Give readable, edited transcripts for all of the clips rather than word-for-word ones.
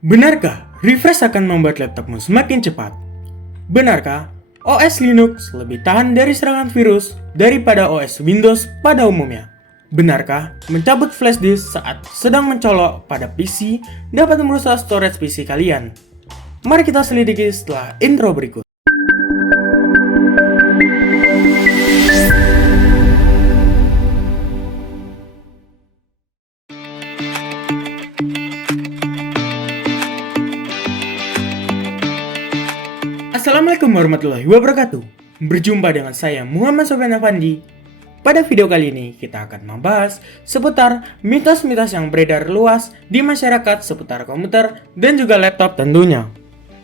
Benarkah refresh akan membuat laptopmu semakin cepat? Benarkah OS Linux lebih tahan dari serangan virus daripada OS Windows pada umumnya? Benarkah mencabut flash disk saat sedang mencolok pada PC dapat merusak storage PC kalian? Mari kita selidiki setelah intro berikut. Assalamualaikum warahmatullahi wabarakatuh. Berjumpa dengan saya Muhammad Sofyan Afandi. Pada video kali ini kita akan membahas seputar mitos-mitos yang beredar luas di masyarakat seputar komputer dan juga laptop tentunya.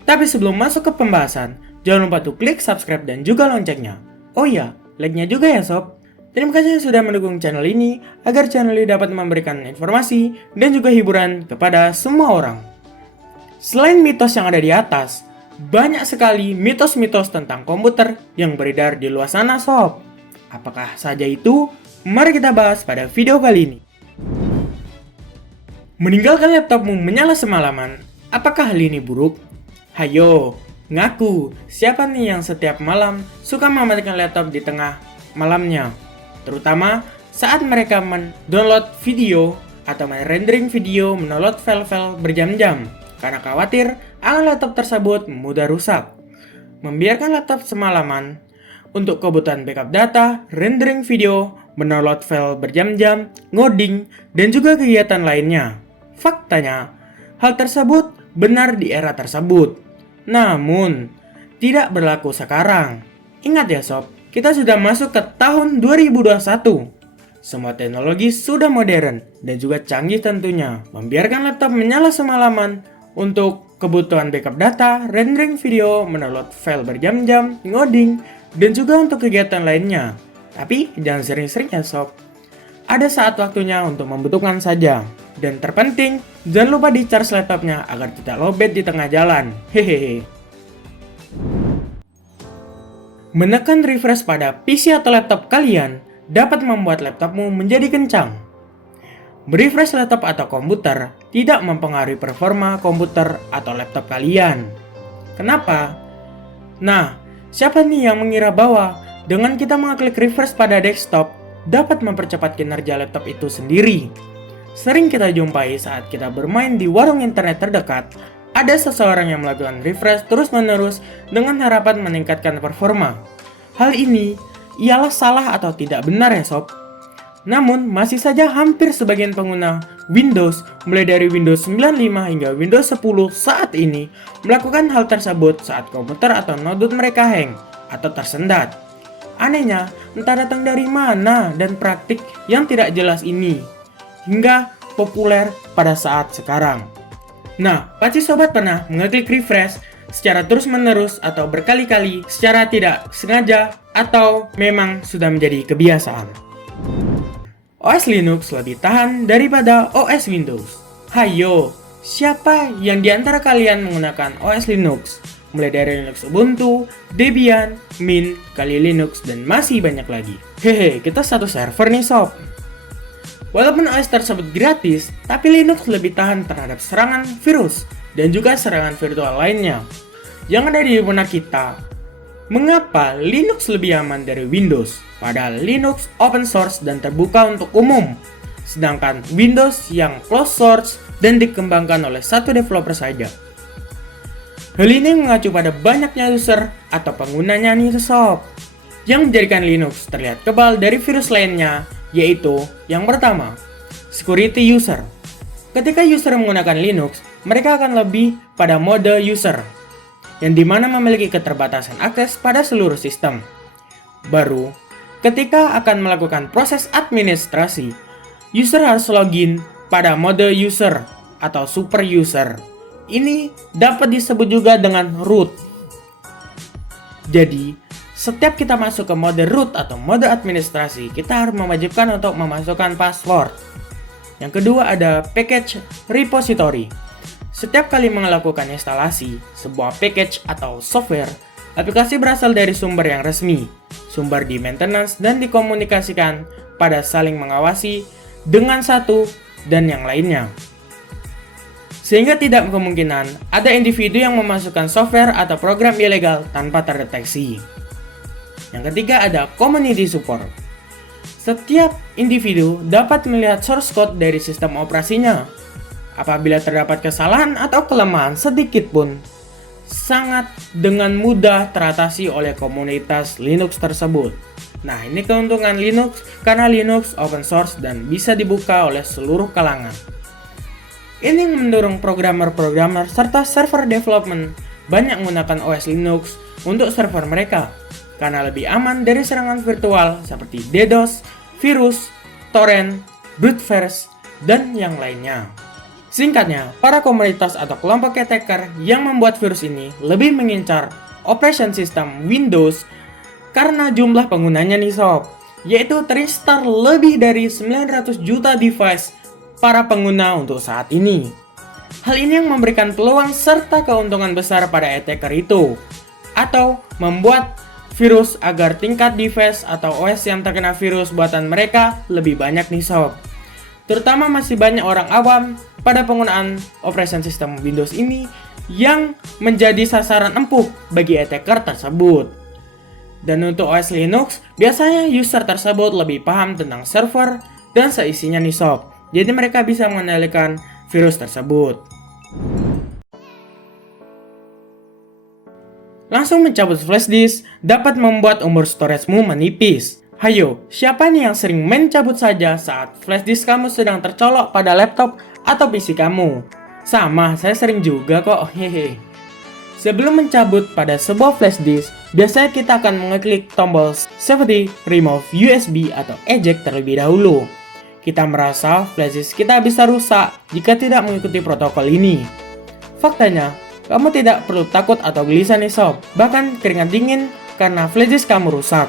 Tapi sebelum masuk ke pembahasan, jangan lupa tuh klik subscribe dan juga loncengnya. Oh iya, like-nya juga ya sob. Terima kasih yang sudah mendukung channel ini agar channel ini dapat memberikan informasi dan juga hiburan kepada semua orang. Selain mitos yang ada di atas, banyak sekali mitos-mitos tentang komputer yang beredar di luar sana sob. Apakah saja itu? Mari kita bahas pada video kali ini. Meninggalkan laptopmu menyala semalaman, apakah hal ini buruk? Hayo, ngaku, siapa nih yang setiap malam suka mematikan laptop di tengah malamnya? Terutama saat mereka mendownload video atau merendering video, mendownload file-file berjam-jam karena khawatir akan laptop tersebut mudah rusak. Membiarkan laptop semalaman untuk kebutuhan backup data, rendering video, mendownload file berjam-jam, ngoding, dan juga kegiatan lainnya. Faktanya, hal tersebut benar di era tersebut. Namun, tidak berlaku sekarang. Ingat ya sob, kita sudah masuk ke tahun 2021. Semua teknologi sudah modern dan juga canggih tentunya. Membiarkan laptop menyala semalaman untuk kebutuhan backup data, rendering video, mendownload file berjam-jam, ngoding, dan juga untuk kegiatan lainnya. Tapi jangan sering-sering ya sob. Ada saat waktunya untuk membutuhkan saja. Dan terpenting, jangan lupa di-charge laptopnya agar tidak lowbat di tengah jalan. Hehehe. Menekan refresh pada PC atau laptop kalian dapat membuat laptopmu menjadi kencang. Merefresh laptop atau komputer tidak mempengaruhi performa komputer atau laptop kalian. Kenapa? Nah, siapa nih yang mengira bahwa dengan kita mengklik refresh pada desktop dapat mempercepat kinerja laptop itu sendiri? Sering kita jumpai saat kita bermain di warung internet terdekat, ada seseorang yang melakukan refresh terus-menerus dengan harapan meningkatkan performa. Hal ini ialah salah atau tidak benar ya sob. Namun, masih saja hampir sebagian pengguna Windows, mulai dari Windows 95 hingga Windows 10 saat ini, melakukan hal tersebut saat komputer atau notebook mereka hang atau tersendat. Anehnya, entah datang dari mana dan praktik yang tidak jelas ini, hingga populer pada saat sekarang. Nah, pasti sobat pernah mengeklik refresh secara terus-menerus atau berkali-kali secara tidak sengaja atau memang sudah menjadi kebiasaan. OS Linux lebih tahan daripada OS Windows. Hayo, siapa yang di antara kalian menggunakan OS Linux? Mulai dari Linux Ubuntu, Debian, Mint, Kali Linux, dan masih banyak lagi. Hehe, kita satu server nih sob. Walaupun OS tersebut gratis, tapi Linux lebih tahan terhadap serangan virus dan juga serangan virtual lainnya yang ada di benak kita. Mengapa Linux lebih aman dari Windows? Padahal Linux open source dan terbuka untuk umum, sedangkan Windows yang closed source dan dikembangkan oleh satu developer saja. Hal ini mengacu pada banyaknya user atau penggunanya nih sob, yang menjadikan Linux terlihat kebal dari virus lainnya, yaitu yang pertama, security user. Ketika user menggunakan Linux, mereka akan lebih pada mode user, yang dimana memiliki keterbatasan akses pada seluruh sistem. Baru, ketika akan melakukan proses administrasi, user harus login pada mode user atau super user. Ini dapat disebut juga dengan root. Jadi, setiap kita masuk ke mode root atau mode administrasi, kita harus mewajibkan untuk memasukkan password. Yang kedua ada package repository. Setiap kali melakukan instalasi sebuah package atau software, aplikasi berasal dari sumber yang resmi, sumber di maintenance dan dikomunikasikan pada saling mengawasi dengan satu dan yang lainnya. Sehingga tidak kemungkinan ada individu yang memasukkan software atau program ilegal tanpa terdeteksi. Yang ketiga ada community support. Setiap individu dapat melihat source code dari sistem operasinya. Apabila terdapat kesalahan atau kelemahan sedikit pun, sangat dengan mudah teratasi oleh komunitas Linux tersebut. Nah, ini keuntungan Linux karena Linux open source dan bisa dibuka oleh seluruh kalangan. Ini mendorong programmer-programmer serta server development banyak menggunakan OS Linux untuk server mereka karena lebih aman dari serangan virtual seperti DDoS, virus, torrent, brute force, dan yang lainnya. Singkatnya, para komunitas atau kelompok attacker yang membuat virus ini lebih mengincar operation system Windows karena jumlah penggunanya nih sob, yaitu terinstall lebih dari 900 juta device para pengguna untuk saat ini. Hal ini yang memberikan peluang serta keuntungan besar pada attacker itu, atau membuat virus agar tingkat device atau OS yang terkena virus buatan mereka lebih banyak nih sob. Terutama masih banyak orang awam pada penggunaan operation system Windows ini yang menjadi sasaran empuk bagi attacker tersebut. Dan untuk OS Linux, biasanya user tersebut lebih paham tentang server dan seisinya nih sob. Jadi mereka bisa mengendalikan virus tersebut. Langsung mencabut flash disk dapat membuat umur storage-mu menipis. Hayo, siapa nih yang sering mencabut saja saat flash disk kamu sedang tercolok pada laptop atau PC kamu? Sama, saya sering juga kok, hehe. Sebelum mencabut pada sebuah flash disk, biasanya kita akan mengeklik tombol seperti Remove USB atau Eject terlebih dahulu. Kita merasa flash disk kita bisa rusak jika tidak mengikuti protokol ini. Faktanya, kamu tidak perlu takut atau gelisah nih sob, bahkan keringat dingin karena flash disk kamu rusak.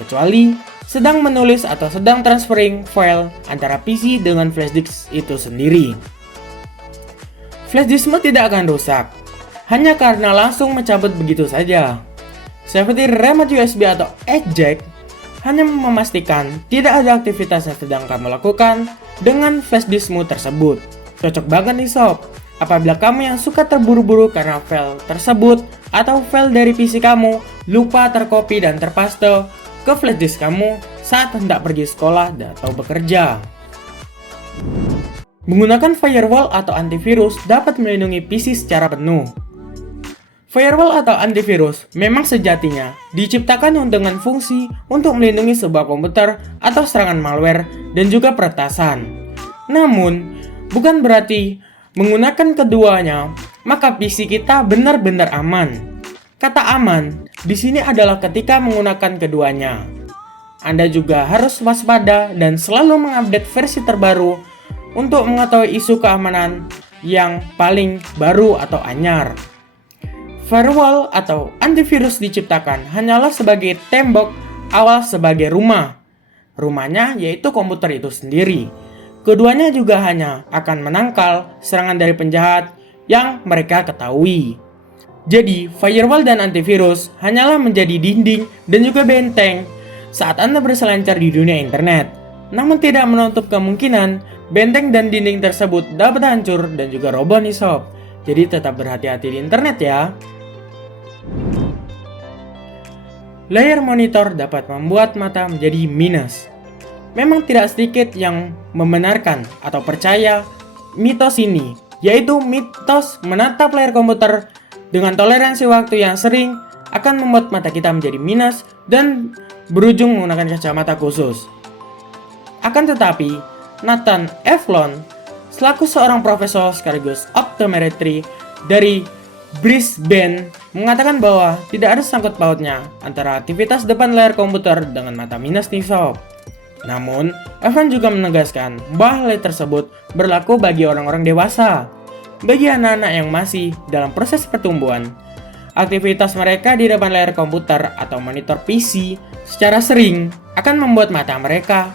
Kecuali sedang menulis atau sedang transferring file antara PC dengan flash disk itu sendiri. Flash diskmu tidak akan rusak, hanya karena langsung mencabut begitu saja. Seperti remote USB atau eject, hanya memastikan tidak ada aktivitas yang sedang kamu lakukan dengan flash diskmu tersebut. Cocok banget nih sob, apabila kamu yang suka terburu-buru karena file tersebut atau file dari PC kamu lupa tercopy dan terpaste ke flash disk kamu saat hendak pergi sekolah atau bekerja. Menggunakan firewall atau antivirus dapat melindungi PC secara penuh. Firewall atau antivirus memang sejatinya diciptakan dengan fungsi untuk melindungi sebuah komputer atau serangan malware dan juga peretasan. Namun, bukan berarti menggunakan keduanya, maka PC kita benar-benar aman. Kata aman di sini adalah ketika menggunakan keduanya. Anda juga harus waspada dan selalu mengupdate versi terbaru untuk mengetahui isu keamanan yang paling baru atau anyar. Firewall atau antivirus diciptakan hanyalah sebagai tembok awal sebagai rumah. Rumahnya yaitu komputer itu sendiri. Keduanya juga hanya akan menangkal serangan dari penjahat yang mereka ketahui. Jadi, firewall dan antivirus hanyalah menjadi dinding dan juga benteng saat Anda berselancar di dunia internet. Namun tidak menutup kemungkinan benteng dan dinding tersebut dapat hancur dan juga roboh nih sob. Jadi tetap berhati-hati di internet ya. Layar monitor dapat membuat mata menjadi minus. Memang tidak sedikit yang membenarkan atau percaya mitos ini, yaitu mitos menatap layar komputer dengan toleransi waktu yang sering akan membuat mata kita menjadi minus dan berujung menggunakan kacamata khusus. Akan tetapi, Nathan Eflon, selaku seorang profesor sekaligus optometri dari Brisbane, mengatakan bahwa tidak ada sangkut pautnya antara aktivitas depan layar komputer dengan mata minus nih sob. Namun, Evan juga menegaskan bahwa hal tersebut berlaku bagi orang-orang dewasa. Bagi anak-anak yang masih dalam proses pertumbuhan, aktivitas mereka di depan layar komputer atau monitor PC secara sering akan membuat mata mereka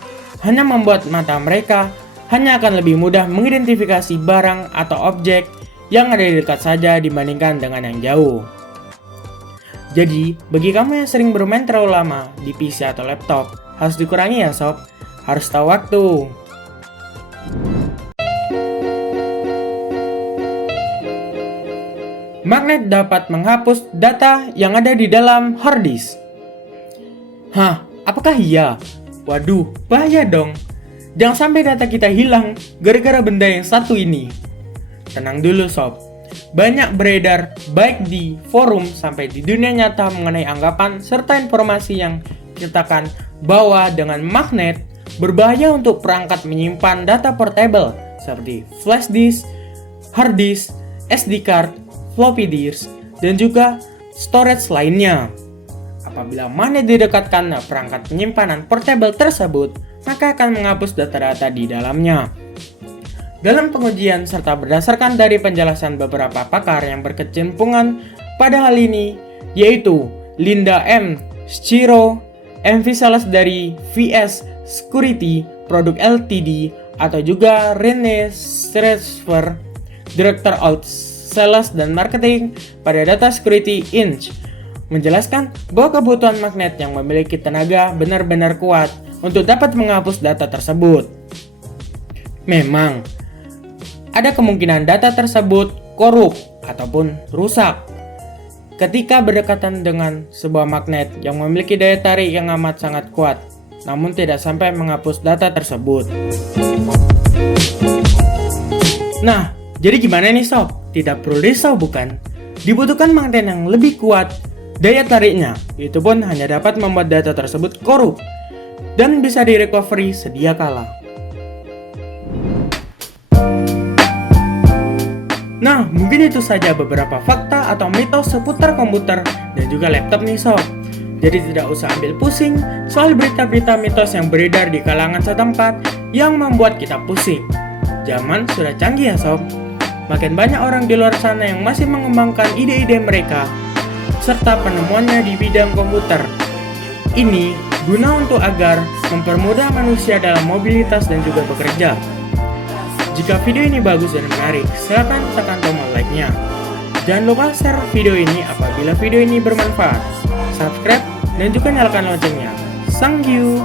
hanya akan lebih mudah mengidentifikasi barang atau objek yang ada di dekat saja dibandingkan dengan yang jauh. Jadi, bagi kamu yang sering bermain terlalu lama di PC atau laptop, harus dikurangi ya sob, harus tahu waktu. magnet dapat menghapus data yang ada di dalam hard disk. Hah, apakah iya? Waduh, bahaya dong. Jangan sampai data kita hilang gara-gara benda yang satu ini. Tenang dulu sob. Banyak beredar baik di forum sampai di dunia nyata mengenai anggapan serta informasi yang menyatakan bahwa dengan magnet berbahaya untuk perangkat menyimpan data portable seperti flash disk, hard disk, SD card, floppy disk, dan juga storage lainnya. Apabila magnet didekatkan perangkat penyimpanan portable tersebut, maka akan menghapus data-data di dalamnya. Dalam pengujian serta berdasarkan dari penjelasan beberapa pakar yang berkecimpungan pada hal ini, yaitu Linda M. Schiro, MV Sales dari VS Security Product Ltd, atau juga Rene Stresfer, Director of Sales dan Marketing pada Data Security Inc., menjelaskan bahwa kebutuhan magnet yang memiliki tenaga benar-benar kuat untuk dapat menghapus data tersebut. Memang, ada kemungkinan data tersebut korup ataupun rusak ketika berdekatan dengan sebuah magnet yang memiliki daya tarik yang amat sangat kuat, namun tidak sampai menghapus data tersebut. Nah, jadi gimana nih sob? Tidak perlu risau bukan? Dibutuhkan magnet yang lebih kuat daya tariknya, itu pun hanya dapat membuat data tersebut korup dan bisa direcovery sedia kala. Nah, mungkin itu saja beberapa fakta atau mitos seputar komputer dan juga laptop nih sob. Jadi tidak usah ambil pusing soal berita-berita mitos yang beredar di kalangan setempat yang membuat kita pusing. Zaman sudah canggih ya sob. Makin banyak orang di luar sana yang masih mengembangkan ide-ide mereka serta penemuannya di bidang komputer. Ini guna untuk agar mempermudah manusia dalam mobilitas dan juga bekerja. Jika video ini bagus dan menarik, silakan tekan tombol like-nya. Jangan lupa share video ini apabila video ini bermanfaat. Subscribe dan juga nyalakan loncengnya. Thank you.